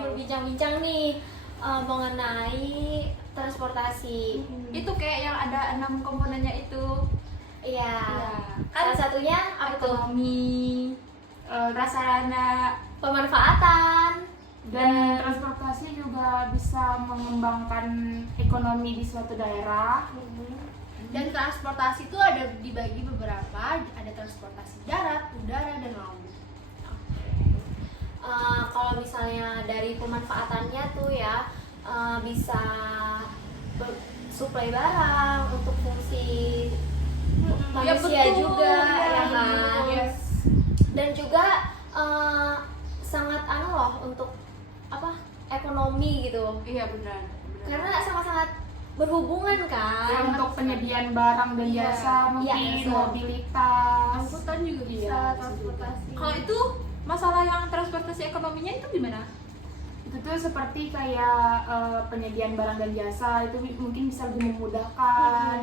berbincang-bincang nih mengenai transportasi. Itu kayak yang ada 6 komponennya itu. Iya. Kan Salah satunya apa tuh? ekonomi, prasarana, Pemanfaatan. Dan transportasi juga bisa mengembangkan ekonomi di suatu daerah. Dan transportasi itu ada dibagi beberapa, ada transportasi darat, udara, dan laut. Kalau misalnya dari pemanfaatannya tuh ya bisa suplai barang untuk fungsi manusia juga ya kan. Yes. Dan juga sangat loh untuk ekonomi gitu, iya benar. karena sangat-sangat berhubungan kan. Ya, untuk penyediaan barang dan jasa, mungkin betul. mobilitas. Angkutan juga bisa, Iya, transportasi. Kalau itu masalah yang transportasi ekonominya itu gimana? Itu tuh seperti kayak penyediaan barang dan jasa itu mungkin bisa lebih memudahkan.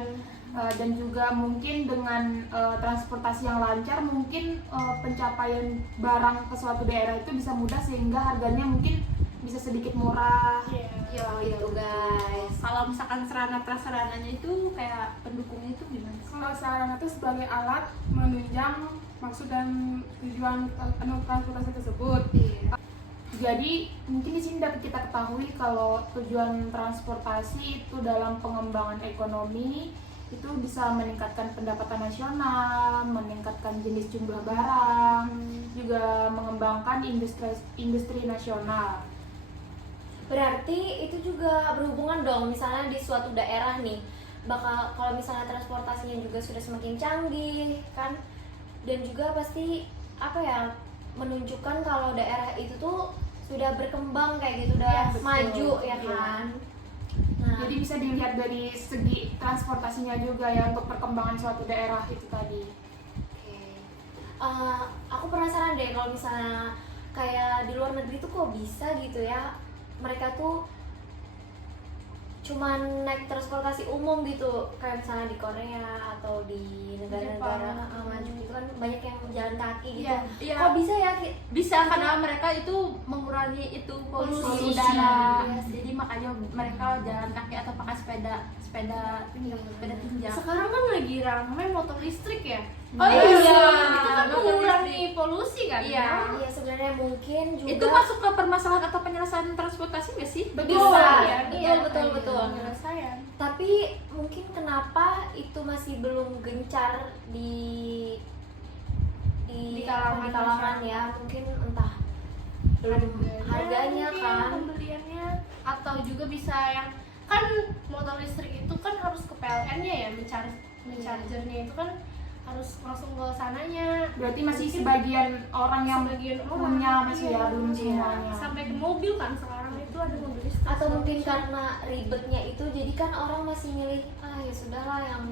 Dan juga mungkin dengan transportasi yang lancar mungkin pencapaian barang ke suatu daerah itu bisa mudah sehingga harganya mungkin bisa sedikit murah. Ya gitu guys. Kalau misalkan sarana prasarananya itu kayak pendukungnya itu gimana? Kalau sarana itu sebagai alat menunjang maksud dan tujuan transportasi tersebut. Jadi mungkin di sini dapat kita ketahui kalau tujuan transportasi itu dalam pengembangan ekonomi itu bisa meningkatkan pendapatan nasional, meningkatkan jenis jumlah barang, juga mengembangkan industri nasional. Berarti itu juga berhubungan dong, misalnya di suatu daerah nih bakal, kalau misalnya transportasinya juga sudah semakin canggih kan, dan juga pasti menunjukkan kalau daerah itu tuh sudah berkembang kayak gitu, udah maju ya kan. Nah, Jadi bisa dilihat dari segi transportasinya juga ya untuk perkembangan suatu daerah itu tadi. aku penasaran deh kalau misalnya kayak di luar negeri tuh kok bisa gitu ya, mereka tuh cuman naik transportasi umum gitu, kayak misalnya di Korea atau di negara-negara maju gitu kan banyak yang jalan kaki gitu. Iya. Kok bisa ya? Bisa karena mereka itu mengurangi itu polusi Polusi. udara. Yes. Jadi makanya mereka jalan kaki atau pakai sepeda tinjau. Sekarang kan lagi ramai motor listrik ya. Oh iya. Itu kan mengurangi polusi kan? Iya. Iya sebenarnya mungkin juga Itu masuk ke permasalahan atau penyelesaian transportasi nggak sih? bisa. Iya, Betul. Penyelesaian. Tapi mungkin kenapa itu masih belum gencar di kalangan kalangan ya, mungkin entah belum harganya mungkin, kan. pembeliannya, atau juga bisa yang kan motor listrik itu kan harus ke PLN-nya ya, menchargernya itu kan harus langsung ke sananya. Berarti masih sebagian orang yang Sebagian orang, punya masih iya. ya, belum Iya. semuanya. Sampai ke mobil kan sekarang itu ada mobil listrik. Atau mungkin karena ribetnya itu, jadi kan orang masih milih ya sudahlah yang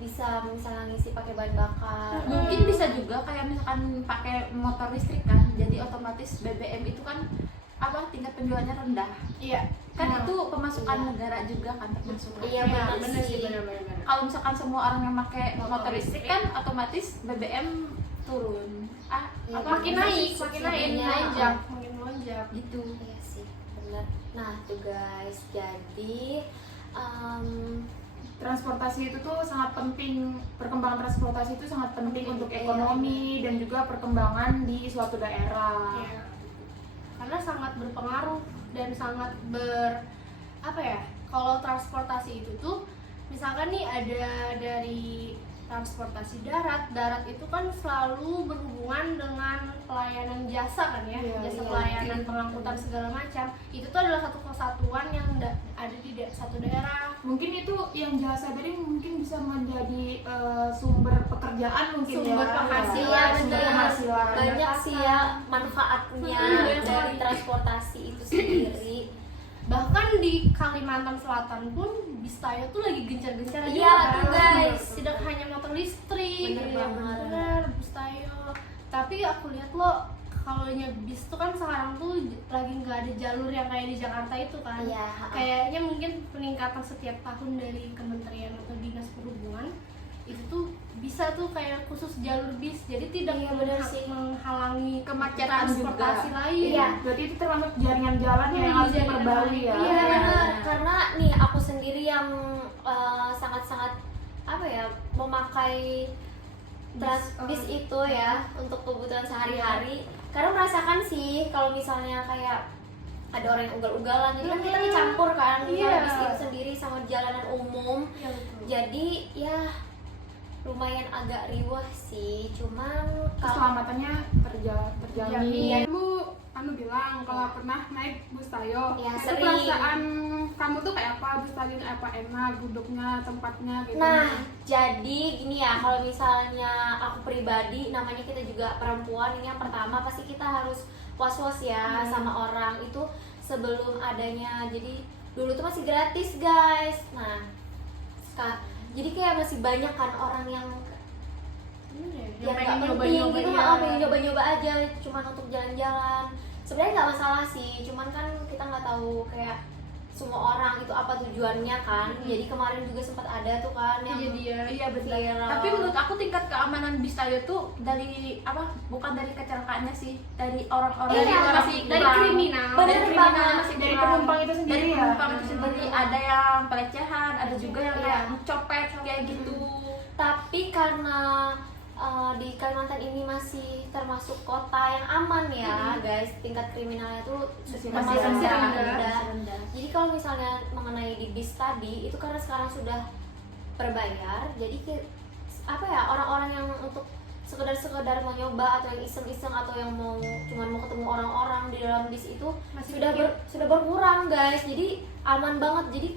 bisa misalnya ngisi pakai bahan bakar. Mungkin bisa juga kayak misalkan pakai motor listrik kan, jadi otomatis BBM itu kan tingkat penjualannya rendah. Iya. Kan itu pemasukan negara juga kan termasuk. Iya, benar sih. benar. Kalau misalkan semua orang yang pakai motor listrik kan otomatis BBM turun. Iya, Makin naik, subsidinya, makin melonjak. Gitu. Iya sih, benar. Nah tuh guys, jadi Transportasi itu tuh sangat penting, perkembangan transportasi itu sangat penting untuk Iya. ekonomi dan juga perkembangan di suatu daerah. Iya. Karena sangat berpengaruh dan sangat kalau transportasi itu tuh misalkan nih ada dari transportasi darat itu kan selalu berhubungan dengan pelayanan jasa kan ya, jasa pelayanan pengangkutan segala macam. Itu tuh adalah satu kesatuan yang ada di satu daerah. Mungkin itu yang jasa tadi mungkin bisa menjadi sumber pekerjaan mungkin Sumber ya. penghasilan, Sumber benar. penghasilan. Banyak sih ya manfaatnya dari transportasi itu sendiri. Bahkan di Kalimantan Selatan pun Bistayo tuh lagi gencar-gencar Iya, tuh, guys. Tidak hanya motor listrik, Bener iya, banget. bener, Bistayo. Tapi aku lihat lo kalau bis tuh kan sekarang tuh lagi nggak ada jalur yang kayak di Jakarta itu kan. Iya. Kayaknya mungkin peningkatan setiap tahun dari kementerian atau dinas perhubungan itu tuh bisa tuh kayak khusus jalur bis, jadi tidak Iya, benar sih. menghalangi Kemacetan transportasi juga. lain. Iya. Berarti itu termasuk jaringan jalan yang harus jaringan diperbarui ya. jalan. Iya Iya. benar, karena nih aku sendiri yang sangat-sangat apa ya memakai bis itu ya untuk kebutuhan sehari-hari. Karena merasakan sih kalau misalnya kayak ada orang yang ugal-ugalan, jadi kan kita kecampur kan Iya. kalau bis itu sendiri sama jalanan umum. Iya, betul. Jadi ya lumayan agak riwah sih, cuman kalau Keselamatannya terjamin. Kamu bilang kalau pernah naik bus Tayo, Ya, itu sering. perasaan kamu tuh kayak apa? Bus Tayo apa enak, duduknya, tempatnya gitu. Nah, jadi gini ya, kalau misalnya aku pribadi, namanya kita juga perempuan, ini yang pertama pasti kita harus was-was ya sama orang itu sebelum adanya. Jadi dulu tuh masih gratis guys. Nah, jadi kayak masih banyak kan orang yang Yang nggak pengen penting nyoba-nyoba, gitu, iya. pengen nyoba-nyoba aja, cuman untuk jalan-jalan. Sebenarnya nggak masalah sih, cuman kan kita nggak tahu kayak semua orang itu apa tujuannya kan. Jadi kemarin juga sempat ada tuh kan yang Iya betul. viral. Tapi menurut aku tingkat keamanan bis Tayo tuh dari apa? Bukan dari kecelakaannya sih, dari orang-orang Iya, yang masih dari kurang. kriminal. Bener Dari kriminal banget. masih Dari kurang. penumpang itu sendiri Dari ya? penumpang itu sendiri ada yang pelecehan, ada juga yang Iya. kayak copet kayak gitu. Tapi karena di Kalimantan ini masih termasuk kota yang aman ya guys, tingkat kriminalnya tuh Masih termasuk rendah. rendah. Jadi kalau misalnya mengenai di bis tadi itu karena sekarang sudah berbayar, jadi apa ya, orang-orang yang untuk sekedar mau nyoba atau yang iseng-iseng atau yang cuman mau ketemu orang-orang di dalam bis itu Masih sudah berkurang guys. Jadi aman banget, jadi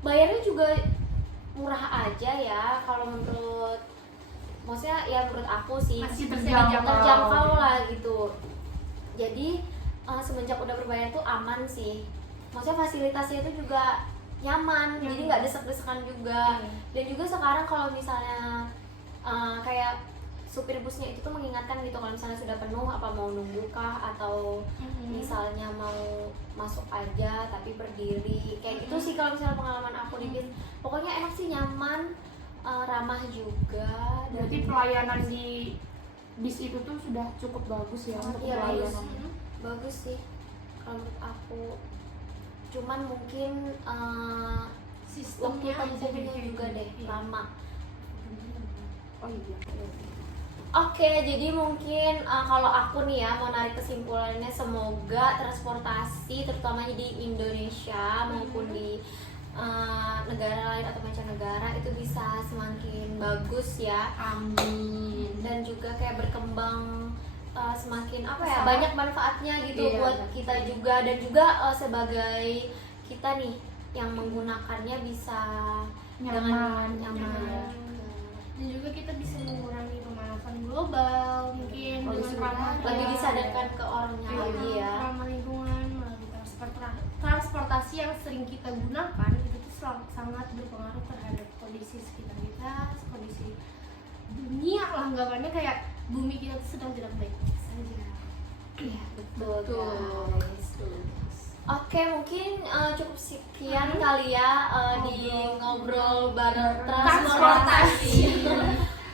bayarnya juga murah aja ya kalau maksudnya ya menurut aku sih Masih terjangkau lah gitu. Jadi semenjak udah berbayar tuh aman sih, maksudnya fasilitasnya itu juga nyaman, jadi nggak desek-desekan juga. Dan juga sekarang kalau misalnya kayak supir busnya itu tuh mengingatkan gitu kalau misalnya sudah penuh apa mau nunggu kah, atau misalnya mau masuk aja tapi berdiri kayak gitu sih kalau misalnya pengalaman aku di bis. Pokoknya enak sih, nyaman, ramah juga. Berarti pelayanan di bis itu tuh sudah cukup bagus ya untuk Iya, pelayanan. bagus sih kalau menurut aku. Cuman mungkin waktu Sistemnya aja tempuhnya gitu. juga deh lama. Oh iya. Oke, jadi mungkin kalau aku nih ya mau narik kesimpulannya, semoga transportasi terutama di Indonesia maupun di negara lain atau mancanegara itu bisa semakin bagus ya. Amin. Dan juga kayak berkembang semakin apa ya, Sama. banyak manfaatnya gitu Iya, buat betul. kita juga. Dan juga sebagai kita nih yang menggunakannya bisa Nyaman. dengan nyaman. Dan juga kita bisa mengurangi pemanasan global mungkin Polusi dengan ramah udara. Lebih disadarkan ke orangnya lagi ya. ramah lingkungan melalui transportasi yang sering kita gunakan itu tuh sangat berpengaruh terhadap kondisi sekitar kita, kondisi dunia lah, anggapannya kayak bumi kita tuh sedang tidak baik saja. Iya, betul, Betul. guys. Oke, mungkin cukup sekian kali ya di ngobrol bareng transportasi.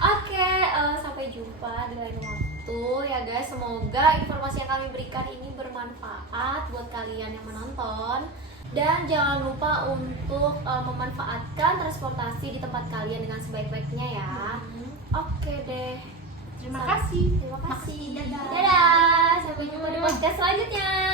Oke, sampai jumpa di lain waktu ya guys. Semoga informasi yang kami berikan ini bermanfaat buat kalian yang menonton. Dan jangan lupa untuk memanfaatkan transportasi di tempat kalian dengan sebaik-baiknya ya. Oke deh. Terima kasih. Terima kasih. Makasih, dadah. Dadah. Sampai jumpa di podcast selanjutnya.